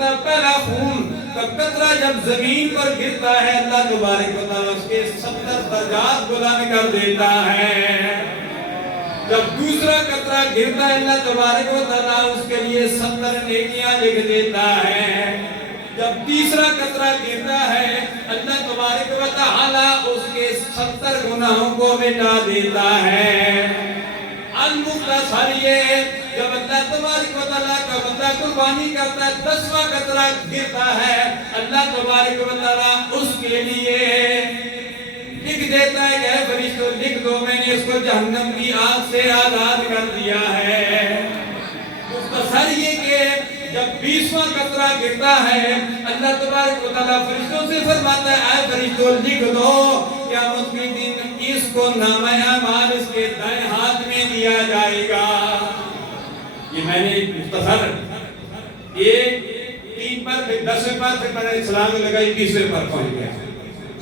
فرماتا ہے پہلا خون کا قطرہ جب زمین پر گرتا ہے اللہ تبارک و تعالیٰ اس کے 70 درجات بلند کر دیتا ہے. جب دوسرا قطرہ گرتا ہے اللہ تبارک و تعالیٰ اس کے لیے 70 نیکیاں لکھ دیتا ہے. جب تیسرا قطرہ گرتا ہے اللہ تبارک و تعالیٰ اس کے 70 گناہوں کو مٹا دیتا ہے. المختصر یہ جب اللہ تبارک و تعالیٰ کا بندہ قربانی کرتا ہے 10واں قطرہ گرتا ہے اللہ تبارک و تعالیٰ اس کے لیے لکھ دیتا ہے کہ اے فرشتوں لکھ دو میں نے اس کو جہنم کی آگ سے آزاد کر دیا ہے. مختصر یہ کہ جب 20واں قطرہ گرتا ہے اللہ تبارک و تعالیٰ فرشتوں سے فرماتا ہے اے فرشتوں لکھ دو قیامت کے دن اس کو نامہ اعمال اس کے دائیں ہاتھ میں دیا جائے گا. یہ میں نے مختصر ایک 3 پر پھر 10 پر پھر میں نے سلام لگائی 20 پر پہنچ گیا.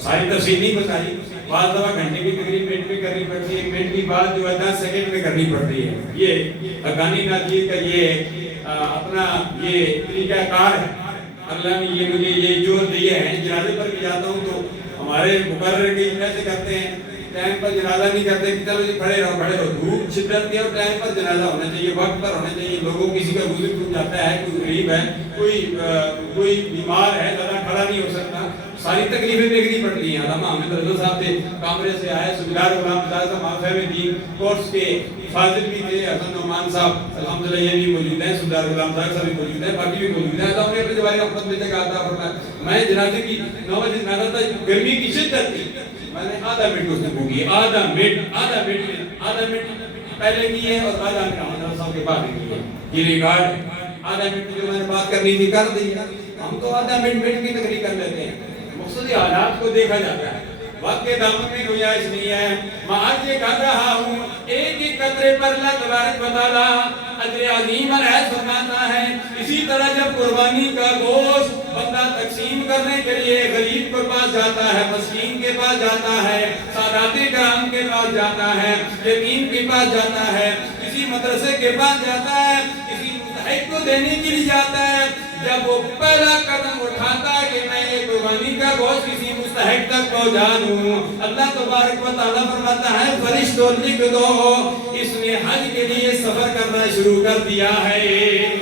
ساری تفصیل نہیں بتائی. بعض دفعہ گھنٹے کی تقریب منٹ میں کرنی پڑتی ہے, 1 منٹ کی بات جو ہے 10 سیکنڈ میں کرنی پڑتی ہے. یہ حقانی ناچیز کا یہ اپنا یہ طریقہ کار ہے. اللہ نے یہ مجھے یہ جوڑ دیا ہے. جنازے پر بھی جاتا ہوں تو ہمارے مقرر کے کیسے کرتے ہیں ٹائم پر جنازہ نہیں کرتے کہ چلو جی کھڑے رہو دھوپ شدت ہے اور ٹائم پر جنازہ ہونا چاہیے, وقت پر ہونا چاہیے. لوگوں کسی کا گزر ٹوٹ جاتا ہے, کوئی غریب ہے, کوئی بیمار ہے, زیادہ کھڑا نہیں ہو سکتا, ساری تکلیفیں دیکھنی پڑتی ہیں. علامہ حامد رضا صاحب تھے کامرے سے آئے, سبیدار غلام صاحب مافہم دین کورس کے فاضل بھی تھے, حسن نعمان صاحب الحمدللہ یہ بھی موجود ہیں, سبیدار غلام صاحب بھی موجود ہیں, باقی بھی موجود ہیں. اللہ نے اپنے جواری رحمت میں سے کہا تھا میں جنازے کی 9 بجے جنازہ تھا, گرمی کی شدت تھی, میں نے آدھا منٹ اس نے پوچھی, آدھا منٹ پہلے کی ہے اور آدھا منٹ حامد صاحب کے بعد کی ہے. یہ ریکارڈ ہے. آدھا منٹ جو میں نے بات کرنی تھی کر دی. ہم تو آدھا منٹ کی تقریر کر لیتے ہیں. مقصد حالات کو دیکھا جاتا ہے. وقت کے دامن میں گنجائش نہیں ہے. میں آج یہ کہہ رہا ہوں ایک ایک قطرے پر اللہ تبارک و تعالیٰ اجر عظیم العظیم فرماتا ہے. اسی طرح جب قربانی کا گوشت بندہ تقسیم کرنے کے لیے غریب کے پاس جاتا ہے, مسکین کے پاس جاتا ہے, سادات کرام کے پاس جاتا ہے, یتیم کے پاس جاتا ہے, کسی مدرسے کے پاس جاتا ہے, کسی مستحق کو دینے کے لیے جاتا ہے, جب وہ پہلا قدم اٹھاتا ہے کہ میں یہ قربانی کا گوشت کسی مستحق تک پہنچا دوں, اللہ تبارک و تعالیٰ فرماتا ہے فرشتوں لکھ دو اس نے حج کے لیے سفر کرنا شروع کر دیا ہے.